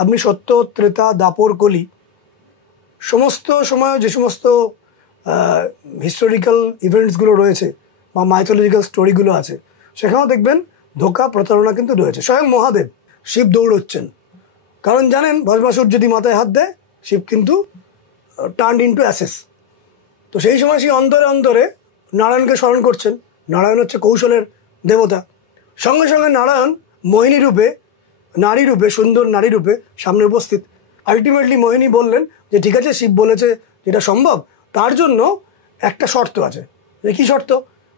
আপনি সত্য, ত্রেতা, দাপর, কলি সমস্ত সময় যে সমস্ত হিস্টোরিক্যাল ইভেন্টসগুলো রয়েছে বা মাইথোলজিক্যাল স্টোরিগুলো আছে সেখানেও দেখবেন ধোঁকা, প্রতারণা কিন্তু রয়েছে। স্বয়ং মহাদেব শিব দৌড়চ্ছেন, কারণ জানেন ভস্মাসুর যদি মাথায় হাত দেয় শিব কিন্তু টার্নড ইনটু অ্যাসেস। তো সেই সময় সেই অন্তরে অন্তরে নারায়ণকে স্মরণ করছেন। নারায়ণ হচ্ছে কৌশলের দেবতা। সঙ্গে সঙ্গে নারায়ণ মোহিনী রূপে, নারী রূপে, সুন্দর নারী রূপে সামনে উপস্থিত। আলটিমেটলি মোহিনী বললেন যে ঠিক আছে, শিব বলেছে যেটা সম্ভব, তার জন্য একটা শর্ত আছে। যে কী শর্ত?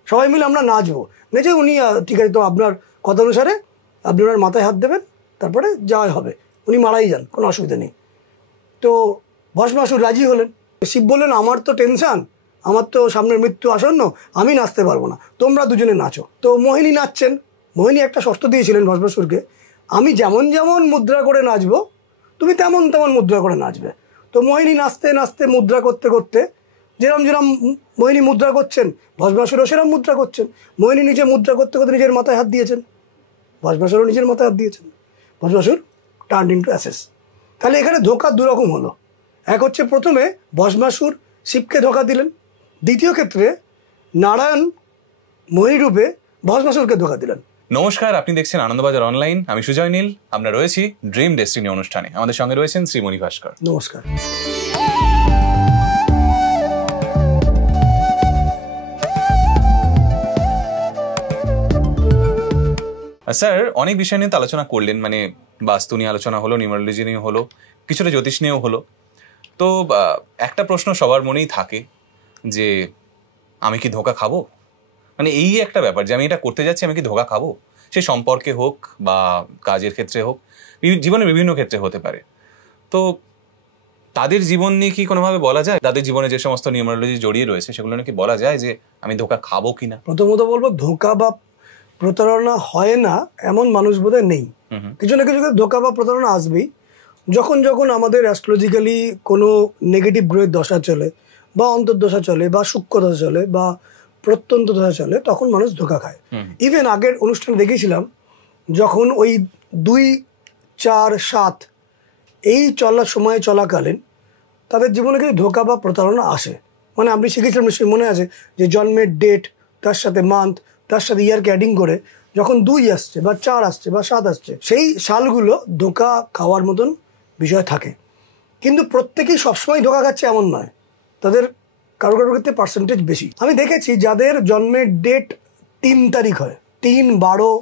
সবাই মিলে আমরা নাচবো। নেচে উনি ঠিক আছে, তো আপনার কথা অনুসারে আপনি ওনার মাথায় হাত দেবেন, তারপরে যাওয়া হবে, উনি মারাই যান, কোনো অসুবিধা নেই। তো ভস্মাসুর রাজি হলেন। শিব বললেন আমার তো টেনশান, আমার তো সামনের মৃত্যু আসন্ন, আমি নাচতে পারবো না, তোমরা দুজনে নাচো। তো মোহিনী নাচছেন। মোহিনী একটা শর্ত দিয়েছিলেন ভস্মাসুরকে, আমি যেমন যেমন মুদ্রা করে নাচবো তুমি তেমন তেমন মুদ্রা করে নাচবে। তো মোহিনী নাচতে নাচতে মুদ্রা করতে করতে যেরম যেরম মোহিনী মুদ্রা করছেন ভস্মাসুরও সেরম মুদ্রা করছেন। মোহিনী নিজে মুদ্রা করতে করতে নিজের মাথায় হাত দিয়েছেন, ভস্মাসুরও নিজের মাথায় হাত দিয়েছেন। ভস্মাসুর টার্নড ইনটু অ্যাসেস। তাহলে এখানে ধোঁকা দুরকম হলো। এক হচ্ছে প্রথমে ভস্মাসুর শিবকে ধোঁকা দিলেন, দ্বিতীয় ক্ষেত্রে নারায়ণ মোহিনী রূপে ভস্মাসুরকে ধোঁকা দিলেন। নমস্কার, আপনি দেখছেন আনন্দবাজার অনলাইন। আমি সুজয় নীল। আমরা রয়েছি ড্রিম ডেস্টিনি অনুষ্ঠানে। আমাদের সঙ্গে রয়েছেন শ্রীমণি ভাস্কর। নমস্কার। স্যার, অনেক বিষয় নিয়ে তো আলোচনা করলেন, মানে বাস্তু নিয়ে আলোচনা হলো, নিউমারোলজি নিয়ে হলো, কিছুটা জ্যোতিষ নিয়েও হলো। তো একটা প্রশ্ন সবার মনেই থাকে যে আমি কি ধোঁকা খাবো? মানে এই একটা ব্যাপার যে আমি এটা করতে যাচ্ছি, আমি কি ধোঁকা খাবো? সে সম্পর্কে হোক বা কাজের ক্ষেত্রে হোক, জীবনের বিভিন্ন ক্ষেত্রে হতে পারে। তো তাদের জীবন নিয়ে কি কোনোভাবে বলা যায়, তাদের জীবনে যে সমস্ত নিউমারোলজি জড়িয়ে রয়েছে সেগুলো নিয়ে কি বলা যায় যে আমি ধোঁকা খাবো কিনা? প্রথমত বলবো, ধোঁকা বা প্রতারণা হয় না এমন মানুষ বোধহয় নেই। কিছু না কিছু ধোঁকা বা প্রতারণা আসবেই। যখন যখন আমাদের অ্যাস্ট্রোলজিক্যালি কোনো নেগেটিভ গ্রহের দশা চলে বা অন্তর্দশা চলে বা সূক্ষ্ম দশা চলে বা প্রত্যন্ত দশা চলে, তখন মানুষ ধোঁকা খায়। ইভেন আগের অনুষ্ঠানে দেখেছিলাম, যখন ওই 2, 4, 7 এই সময় চলাকালীন তাদের জীবনে কিছু ধোঁকা বা প্রতারণা আসে। মানে আপনি শিখেছিলাম নিশ্চয়ই, মনে আছে যে জন্মের ডেট, তার সাথে মান্থ, তার সাথে ইয়ারকে অ্যাডিং করে যখন 2 আসছে বা 4 আসছে বা 7 আসছে, সেই সালগুলো ধোঁকা খাওয়ার মতন বিষয় থাকে। কিন্তু প্রত্যেকেই সবসময় ধোঁকা খাচ্ছে এমন নয়, তাদের কারো কারোর ক্ষেত্রে পার্সেন্টেজ বেশি। আমি দেখেছি যাদের জন্মের ডেট 3 তারিখ হয়, 3, 12,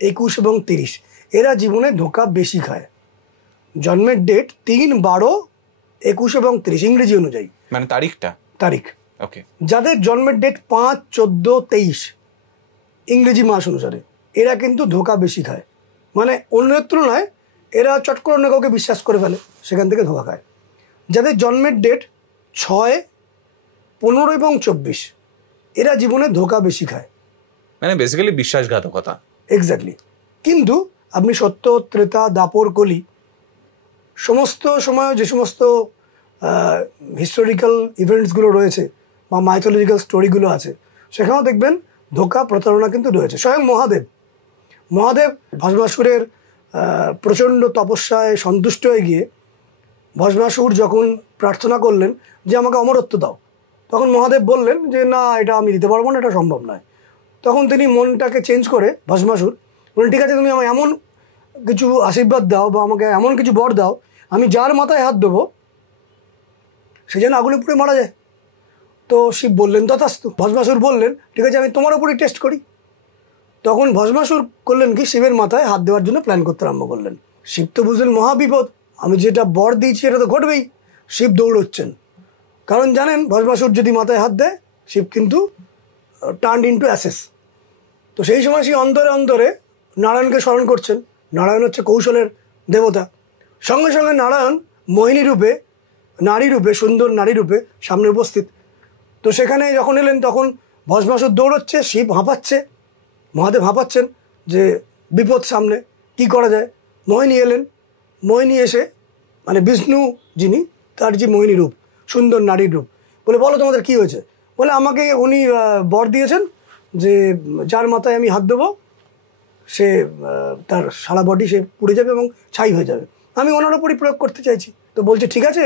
21 এবং 30, এরা জীবনে ধোঁকা বেশি খায়। জন্মের ডেট 3, 12, 21 এবং 30 ইংরেজি অনুযায়ী, মানে তারিখ। ওকে। যাদের জন্মের ডেট 5, 14, 23 ইংরেজি মাস অনুসারে, এরা কিন্তু ধোঁকা বেশি খায়। মানে অন্যের তুলনায় এরা চট করে অন্য কাউকে বিশ্বাস করে ফেলে, সেখান থেকে ধোঁকা খায়। যাদের জন্মের ডেট 6, 15 এবং 24, এরা জীবনে ধোঁকা বেশি খায়। মানে বেসিক্যালি বিশ্বাসঘাতকতা। এক্স্যাক্টলি। কিন্তু আপনি সত্য, ত্রেতা, দাপর, কলি সমস্ত সময় যে সমস্ত হিস্টোরিক্যাল ইভেন্টসগুলো রয়েছে বা মাইথোলজিক্যাল স্টোরিগুলো আছে সেখানেও দেখবেন ধোঁকা, প্রতারণা কিন্তু রয়েছে। স্বয়ং মহাদেব ভস্মাসুরের প্রচণ্ড তপস্যায় সন্তুষ্ট হয়ে গিয়ে ভস্মাসুর যখন প্রার্থনা করলেন যে আমাকে অমরত্ব দাও, তখন মহাদেব বললেন যে না, এটা আমি দিতে পারবো না, এটা সম্ভব নয়। তখন তিনি মনটাকে চেঞ্জ করে ভস্মাসুর বললেন ঠিক আছে, তুমি আমায় এমন কিছু আশীর্বাদ দাও বা আমাকে এমন কিছু বর দাও, আমি যার মাথায় হাত দেবো সে যেন আগুনে পুড়ে মারা যায়। তো শিব বললেন তথাস্তু। ভস্মাসুর বললেন ঠিক আছে, আমি তোমার উপরই টেস্ট করি। তখন ভস্মাসুর করলেন কি, শিবের মাথায় হাত দেওয়ার জন্য প্ল্যান করতে আরম্ভ করলেন। শিব তো বুঝলেন মহাবিপদ, আমি যেটা বর দিয়েছি এটা তো ঘটবেই। শিব দৌড়চ্ছেন, কারণ জানেন ভস্মাসুর যদি মাথায় হাত দেয় শিব কিন্তু টার্নড ইনটু অ্যাসেস। তো সেই সময় সেই অন্তরে অন্তরে নারায়ণকে স্মরণ করছেন। নারায়ণ হচ্ছে কৌশলের দেবতা। সঙ্গে সঙ্গে নারায়ণ মোহিনী রূপে, নারী রূপে, সুন্দর নারী রূপে সামনে উপস্থিত। তো সেখানে যখন এলেন তখন ভস্মাসুর দৌড়চ্ছে, শিব হাঁপাচ্ছে, মহাদেব হাঁপাচ্ছেন যে বিপদ সামনে, কি করা যায়। মোহিনী এলেন। মোহিনী এসে, মানে বিষ্ণু যিনি, তার যে মোহিনী রূপ, সুন্দর নারীর রূপ, বলে বলো তোমাদের কি হয়েছে। বলে আমাকে উনি বর দিয়েছেন যে যার মাথায় আমি হাত দেবো সে তার সারা বডি সে পুড়ে যাবে এবং ছাই হয়ে যাবে। আমি ওনার ওপরই প্রয়োগ করতে চাইছি। তো বলছে ঠিক আছে,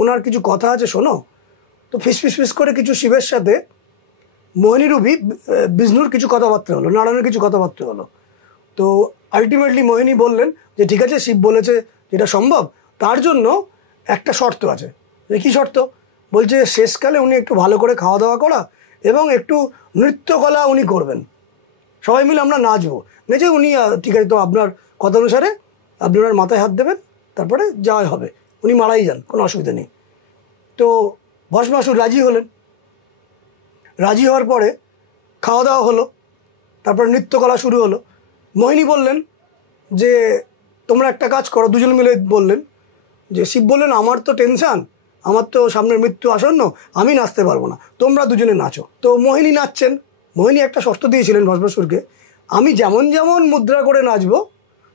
ওনার কিছু কথা আছে শোনো। তো ফিস করে কিছু শিবের সাথে মোহিনী রূপী বিষ্ণুর কিছু কথাবার্তা হলো, নারায়ণের কিছু কথাবার্তা হলো। তো আলটিমেটলি মোহিনী বললেন যে ঠিক আছে, শিব বলেছে যেটা সম্ভব, তার জন্য একটা শর্ত আছে। যে কী শর্ত? বলছে শেষকালে উনি একটু ভালো করে খাওয়া দাওয়া করা এবং একটু নৃত্যকলা উনি করবেন, সবাই মিলে আমরা নাচবো। নেচে উনি ঠিক আছে, তো আপনার কথা অনুসারে আপনি ওনার মাথায় হাত দেবেন, তারপরে যাওয়া হবে, উনি মারাই যান, কোনো অসুবিধা নেই। তো ভস্মাসুর রাজি হলেন। রাজি হওয়ার পরে খাওয়া দাওয়া হলো, তারপর নৃত্যকলা শুরু হলো। মোহিনী বললেন যে তোমরা একটা কাজ করো, দুজন মিলে বললেন যে শিব বললেন আমার তো টেনশান, আমার তো সামনের মৃত্যু আসন্ন, আমি নাচতে পারবো না, তোমরা দুজনে নাচো। তো মোহিনী নাচছেন। মোহিনী একটা শর্ত দিয়েছিলেন ভস্মাসুরকে, আমি যেমন যেমন মুদ্রা করে নাচবো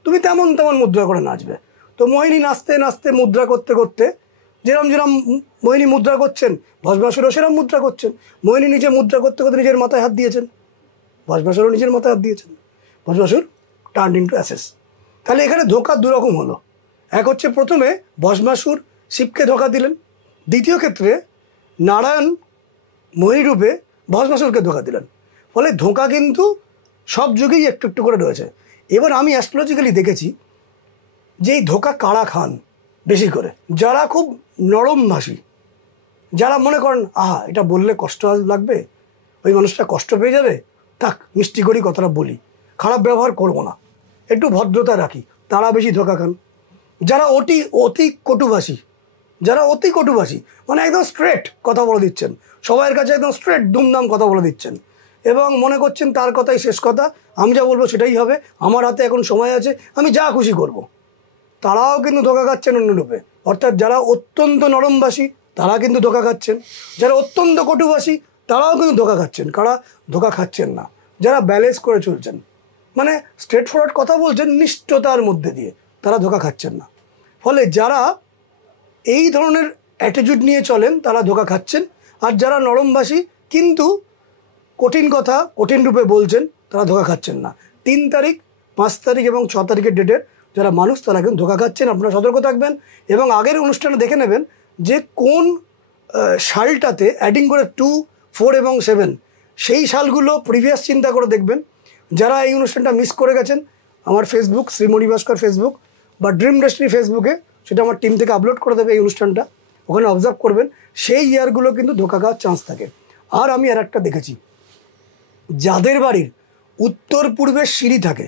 তুমি তেমন তেমন মুদ্রা করে নাচবে। তো মোহিনী নাচতে নাচতে মুদ্রা করতে করতে যেরম মোহিনী মুদ্রা করছেন, ভস্মাসুরও সেরম মুদ্রা করছেন। মোহিনী নিজে মুদ্রা করতে করতে নিজের মাথায় হাত দিয়েছেন, ভস্মাসুরও নিজের মাথায় হাত দিয়েছেন। ভস্মাসুর টার্ন ইন্টু অ্যাসেস। তাহলে এখানে ধোকা দুরকম হলো। এক হচ্ছে প্রথমে ভস্মাসুর শিবকে ধোকা দিলেন, দ্বিতীয় ক্ষেত্রে নারায়ণ মোহিনী রূপে ভস্মাসুরকে ধোকা দিলেন। ফলে ধোকা কিন্তু সব যুগেই একটু একটু করে রয়েছে। এবার আমি অ্যাস্ট্রোলজিক্যালি দেখেছি যে এই ধোকা কারা খান বেশি করে, যারা খুব নরমভাষী, যারা মনে করেন আহা এটা বললে কষ্ট লাগবে, ওই মানুষটা কষ্ট পেয়ে যাবে, থাক মিষ্টি করি কথাটা বলি, খারাপ ব্যবহার করব না, একটু ভদ্রতা রাখি, তারা বেশি ধোকা খান। যারা অতি কটুভাষী, যারা অতি কটুভাষী মানে একদম স্ট্রেট কথা বলে দিচ্ছেন, সবাইয়ের কাছে একদম স্ট্রেট দুমদাম কথা বলে দিচ্ছেন এবং মনে করছেন তার কথাই শেষ কথা, আমি যা বলবো সেটাই হবে, আমার হাতে এখন সময় আছে, আমি যা খুশি করব, তারাও কিন্তু ধোকা খাচ্ছেন অন্যরূপে। অর্থাৎ যারা অত্যন্ত নরমভাষী তারা কিন্তু ধোকা খাচ্ছেন, যারা অত্যন্ত কটুভাষী তারাও কিন্তু ধোকা খাচ্ছেন। কারা ধোকা খাচ্ছেন না? যারা ব্যালেন্স করে চলছেন, মানে স্ট্রেট ফরওয়ার্ড কথা বলছেন নিষ্ঠতার মধ্যে দিয়ে, তারা ধোকা খাচ্ছেন না। ফলে যারা এই ধরনের অ্যাটিটিউড নিয়ে চলেন তারা ধোকা খাচ্ছেন, আর যারা নরমভাষী কিন্তু কঠিন কথা কঠিন রূপে বলছেন তারা ধোকা খাচ্ছেন না। 3 তারিখ 5 তারিখ এবং 6 তারিখের ডেটের যারা মানুষ তারা কিন্তু ধোকা খাচ্ছেন। আপনারা সতর্ক থাকবেন এবং আগের অনুষ্ঠানে দেখে নেবেন যে কোন সালটাতে অ্যাডিং করে 2, 4 এবং 7 সেই সালগুলো প্রিভিয়াস চিন্তা করে দেখবেন। যারা এই অনুষ্ঠানটা মিস করে গেছেন, আমার ফেসবুক শ্রীমণি ভাস্কর ফেসবুক বা ড্রিম ডেস্টিনি ফেসবুকে, সেটা আমার টিম থেকে আপলোড করে দেবে এই অনুষ্ঠানটা, ওখানে অবজার্ভ করবেন সেই ইয়ারগুলো কিন্তু ধোকা খাওয়ার চান্স থাকে। আর আমি আর একটা দেখেছি, যাদের বাড়ির উত্তর পূর্বে সিঁড়ি থাকে,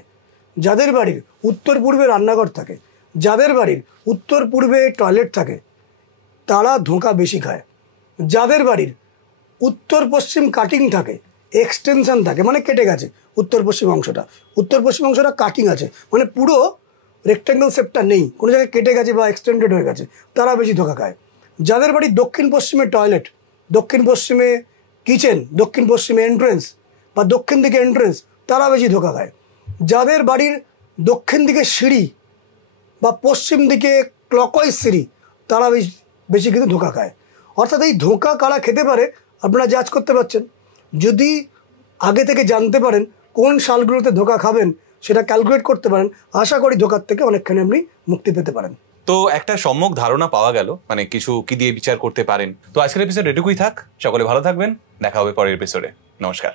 যাদের বাড়ির উত্তর পূর্বে রান্নাঘর থাকে, যাদের বাড়ির উত্তর পূর্বে টয়লেট থাকে, তারা ধোঁকা বেশি খায়। যাদের বাড়ির উত্তর পশ্চিম কাটিং থাকে, এক্সটেনশন থাকে, মানে কেটে গেছে উত্তর পশ্চিম অংশটা কাটিং আছে, মানে পুরো রেক্ট্যাঙ্গেল শেপটা নেই, কোনো জায়গায় কেটে গেছে বা এক্সটেন্ডেড হয়ে গেছে, তারা বেশি ধোঁকা খায়। যাদের বাড়ির দক্ষিণ পশ্চিমে টয়লেট, দক্ষিণ পশ্চিমে কিচেন, দক্ষিণ পশ্চিমে এন্ট্রেন্স বা দক্ষিণ দিকে এন্ট্রেন্স, তারা বেশি ধোঁকা খায়। যাদের বাড়ির দক্ষিণ দিকে সিঁড়ি বা পশ্চিম দিকে ক্লকওয়াইজ সিঁড়ি, তারা বেশি কিন্তু ধোঁকা খায়। অর্থাৎ এই ধোঁকা কারা খেতে পারে আপনারা জাজ করতে পারছেন। যদি আগে থেকে জানতে পারেন কোন সালগুলোতে ধোঁকা খাবেন, সেটা ক্যালকুলেট করতে পারেন, আশা করি ধোঁকার থেকে অনেকখানি আপনি মুক্তি পেতে পারেন। তো একটা সম্যক ধারণা পাওয়া গেল, মানে কিছু কি দিয়ে বিচার করতে পারেন। তো আজকের এপিসোড এটুকুই থাক, সকলে ভালো থাকবেন, দেখা হবে পরের এপিসোডে। নমস্কার।